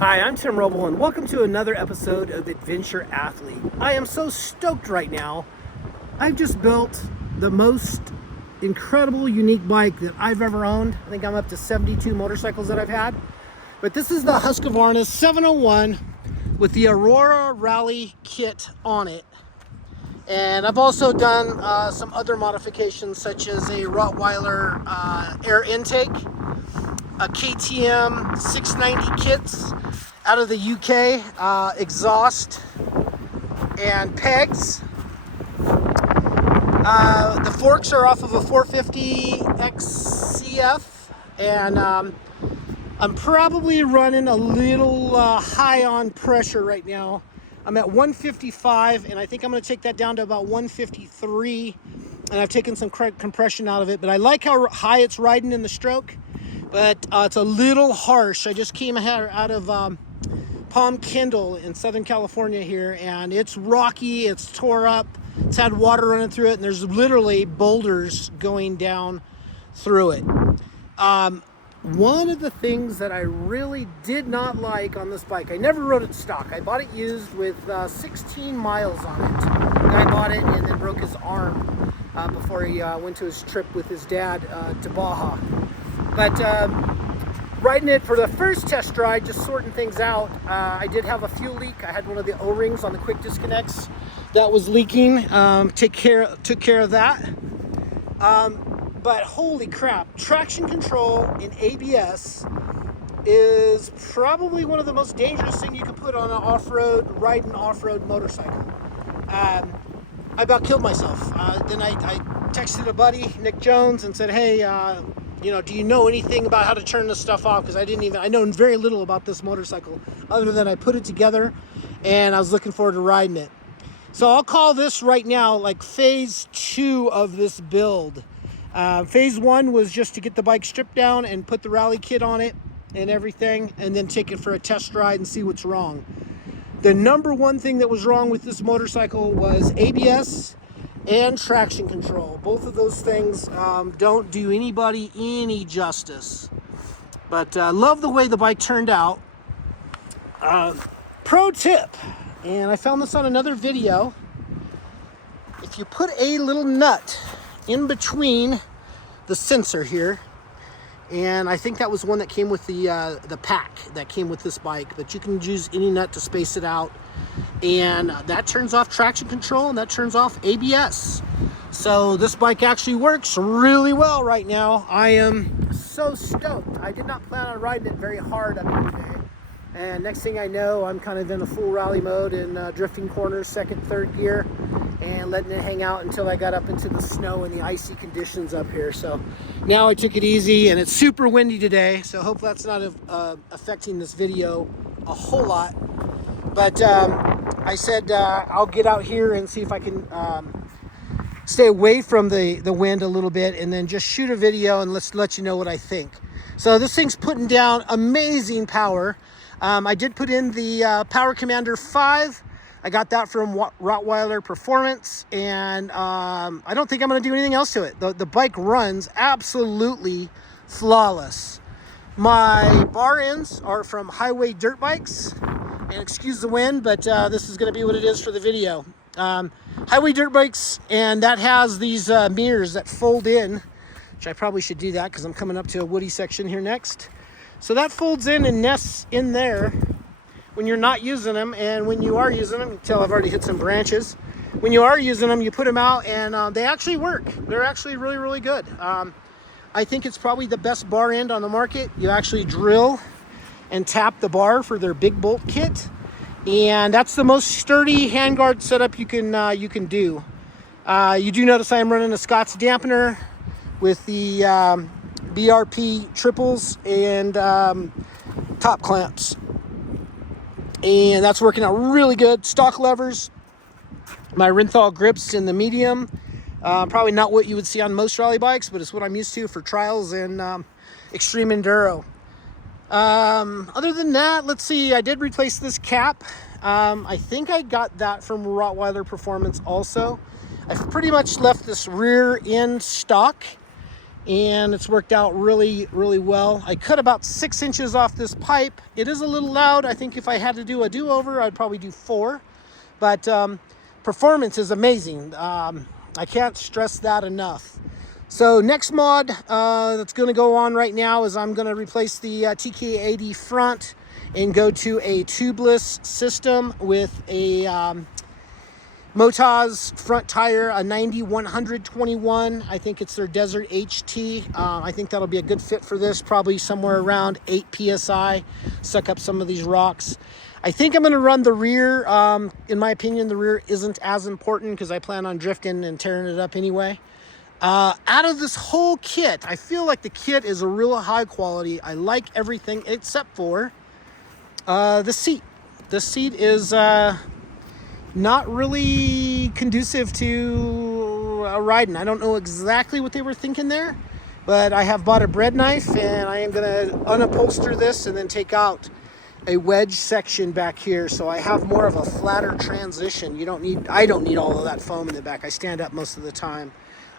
Hi, I'm Tim Roble, and welcome to another episode of Adventure Athlete. I am so stoked right now. I've just built the most incredible, unique bike that I've ever owned. I think I'm up to 72 motorcycles that I've had. But this is the Husqvarna 701 with the Aurora Rally kit on it. And I've also done some other modifications, such as a Rottweiler air intake, a KTM 690 kits out of the UK, exhaust and pegs. The forks are off of a 450 XCF, and I'm probably running a little high on pressure right now. I'm at 155, and I think I'm going to take that down to about 153, and I've taken some compression out of it, but I like how high it's riding in the stroke. But it's a little harsh. I just came out of Palm Kindle in Southern California here, and it's rocky, it's tore up, it's had water running through it, and there's literally boulders going down through it. One of the things that I really did not like on this bike, I never rode it stock. I bought it used with 16 miles on it. The guy bought it and then broke his arm before he went to his trip with his dad to Baja. But riding it for the first test ride, just sorting things out, I did have a fuel leak. I had one of the O-rings on the quick disconnects that was leaking. Took care of that. But holy crap, traction control in ABS is probably one of the most dangerous things you can put on an riding off-road motorcycle. I about killed myself. Then I texted a buddy, Nick Jones, and said, hey, do you know anything about how to turn this stuff off? Because I know very little about this motorcycle other than I put it together and I was looking forward to riding it. So I'll call this right now like phase 2 of this build. Phase 1 was just to get the bike stripped down and put the rally kit on it and everything, and then take it for a test ride and see what's wrong. The number one thing that was wrong with this motorcycle was ABS and traction control. Both of those things don't do anybody any justice. But I love the way the bike turned out. Pro tip, and I found this on another video. If you put a little nut in between the sensor here, and I think that was one that came with the pack that came with this bike, but you can use any nut to space it out, and that turns off traction control and that turns off ABS. So this bike actually works really well right now. I am so stoked. I did not plan on riding it very hard up here today, and next thing I know, I'm kind of in a full rally mode and drifting corners, second, third gear, and letting it hang out until I got up into the snow and the icy conditions up here. So now I took it easy, and it's super windy today, so hope that's not affecting this video a whole lot. But I said I'll get out here and see if I can stay away from the wind a little bit, and then just shoot a video and let's let you know what I think. So this thing's putting down amazing power. I did put in the Power Commander 5. I got that from Rottweiler Performance, and I don't think I'm going to do anything else to it. The bike runs absolutely flawless. My bar ends are from Highway Dirt Bikes, and excuse the wind, but this is going to be what it is for the video. Highway Dirt Bikes, and that has these mirrors that fold in, which I probably should do that because I'm coming up to a woody section here next. So that folds in and nests in there when you're not using them, and when you are using them, you can tell I've already hit some branches. When you are using them, you put them out, and they actually work. They're actually really, really good. I think it's probably the best bar end on the market. You actually drill and tap the bar for their big bolt kit, and that's the most sturdy handguard setup you can do. You do notice I am running a Scott's dampener with the BRP triples and top clamps, and that's working out really good. Stock levers, my Rinthal grips in the medium. Probably not what you would see on most rally bikes, but it's what I'm used to for trials and extreme enduro. Other than that, let's see, I did replace this cap. I think I got that from Rottweiler Performance also. I've pretty much left this rear end stock, and it's worked out really, really well. I cut about 6 inches off this pipe. It is a little loud. I think if I had to do a do-over, I'd probably do 4. But performance is amazing. I can't stress that enough. So next mod that's going to go on right now is I'm going to replace the TK80 front and go to a tubeless system with a Motaz front tire, a 90-121. I think it's their Desert HT. I think that'll be a good fit for this, probably somewhere around 8 PSI, suck up some of these rocks. I think I'm going to run the rear. In my opinion, the rear isn't as important because I plan on drifting and tearing it up anyway. Out of this whole kit, I feel like the kit is a real high quality. I like everything except for the seat. The seat is not really conducive to riding. I don't know exactly what they were thinking there, but I have bought a bread knife and I am going to unupholster this and then take out a wedge section back here, so I have more of a flatter transition. I don't need all of that foam in the back. I stand up most of the time.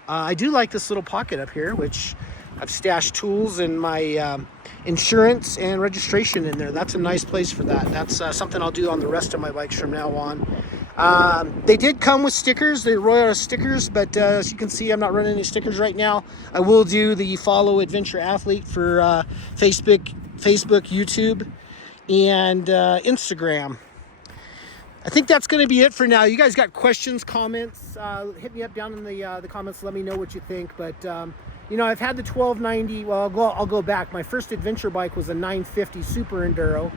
I do like this little pocket up here, which I've stashed tools and my insurance and registration in there. That's a nice place for that. That's something I'll do on the rest of my bikes from now on. They did come with stickers, the Royal stickers, but as you can see, I'm not running any stickers right now. I will do the Follow Adventure Athlete for Facebook, YouTube, and Instagram. I think that's going to be it for now. You guys got questions, comments, hit me up down in the comments. Let me know what you think. But you know, I've had the 1290. Well, I'll go back. My first adventure bike was a 950 Super Enduro.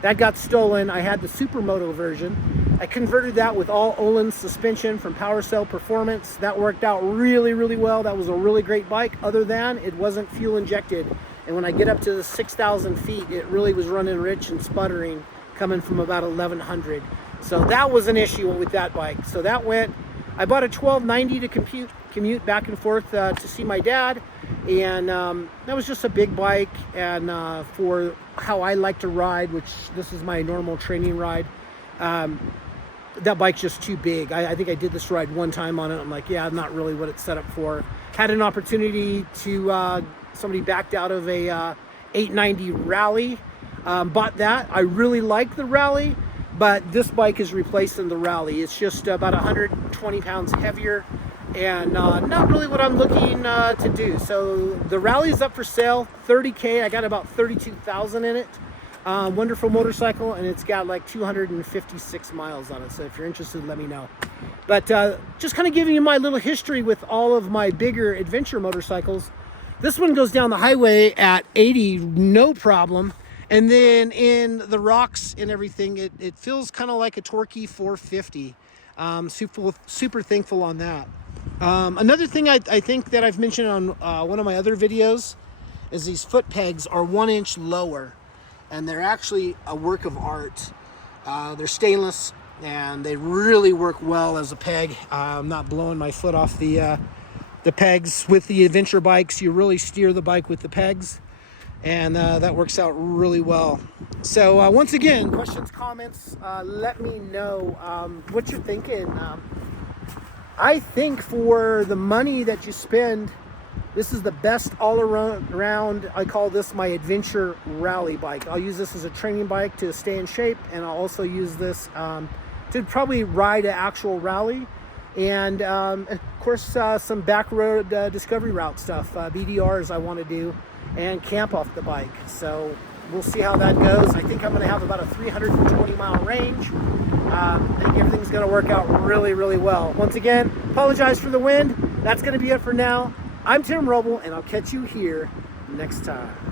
That got stolen. I had the Supermoto version. I converted that with all Öhlins suspension from PowerCell Performance. That worked out really, really well. That was a really great bike, other than it wasn't fuel injected. And when I get up to the 6,000 feet, it really was running rich and sputtering coming from about 1,100. So that was an issue with that bike. So that went. I bought a 1290 to commute back and forth to see my dad, and that was just a big bike, and for how I like to ride, which this is my normal training ride, that bike's just too big. I think I did this ride one time on it. I'm like, yeah, not really what it's set up for. Had an opportunity to, somebody backed out of a 890 Rally, bought that. I really like the Rally, but this bike is replacing the Rally. It's just about 120 pounds heavier and not really what I'm looking to do. So the Rally is up for sale, $30K. I got about 32,000 in it. Wonderful motorcycle, and it's got like 256 miles on it. So if you're interested, let me know. But just kind of giving you my little history with all of my bigger adventure motorcycles. This one goes down the highway at 80, no problem. And then in the rocks and everything, it feels kind of like a Torquay 450. Super thankful on that. Another thing I think that I've mentioned on one of my other videos is these foot pegs are 1 inch lower, and they're actually a work of art. They're stainless and they really work well as a peg. I'm not blowing my foot off the pegs. With the adventure bikes, you really steer the bike with the pegs, and that works out really well. So once again, questions, comments, let me know what you're thinking. I think for the money that you spend, this is the best all around. I call this my adventure rally bike. I'll use this as a training bike to stay in shape, and I'll also use this to probably ride an actual rally, and of course some back road discovery route stuff, BDRs I want to do, and camp off the bike. So we'll see how that goes. I think I'm going to have about a 320 mile range. I think everything's going to work out really, really well. Once again, apologize for the wind. That's going to be it for now. I'm Tim Roble, and I'll catch you here next time.